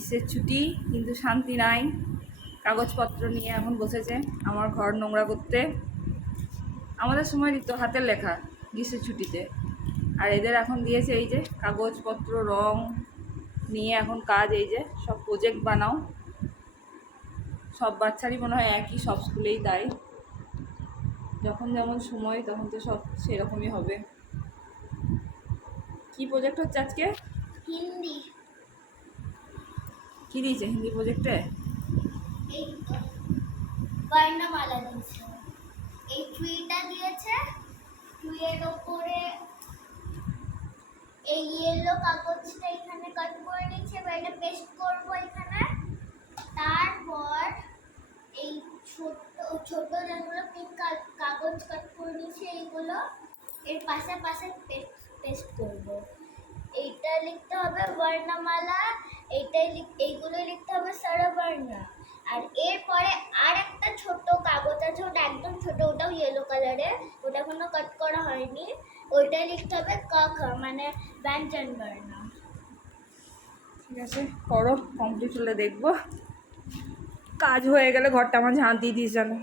গ্রীষ্মের ছুটি কিন্তু শান্তি নাই। কাগজপত্র নিয়ে এখন বসেছে আমার ঘর নোংরা করতে। আমাদের সময় দিত হাতের লেখা গ্রীষ্মের ছুটিতে, আর এদের এখন দিয়েছে এই যে কাগজপত্র রং নিয়ে এখন কাজ, এই যে সব প্রজেক্ট বানাও। সব বাচ্চারই মনে হয় একই, সব স্কুলেই তাই। যখন যেমন সময় তখন তো সব সেরকমই হবে। কি প্রজেক্ট হচ্ছে আজকে? হিন্দি। কি দিয়েছে হিন্দি প্রজেক্টে? এই বর্ণমালা দিয়েছে। এই ট্রিটা দিয়েছে, ট্রিয়ের ওপরে এই ইয়েলো কাগজটা এখানে কাট করে নিচ্ছে, এবার এটা পেস্ট করবো এখানে। তারপর এই ছোট ছোট যেগুলো পিঙ্ক কাগজ কাট করে নিচ্ছে এইগুলো এর পাশে পাশে পেস্ট করবো। এইটা লিখতে হবে বর্ণমালা, এইগুলো লিখতে হবে স্বরবর্ণ। আর এরপরে আর একটা ছোট কাগজ আছে, ওটা একদম ছোট, ওটাও ইয়েলো কালারের, ওটা এখনো কাট করা হয়নি। ওইটা লিখতে হবে ক খ মানে ব্যঞ্জন বর্ণ। ঠিক আছে, করো, কমপ্লিট হলে দেখবো। কাজ হয়ে গেলে ঘরটা আমার ঝাঁট দিয়ে দিস জানো।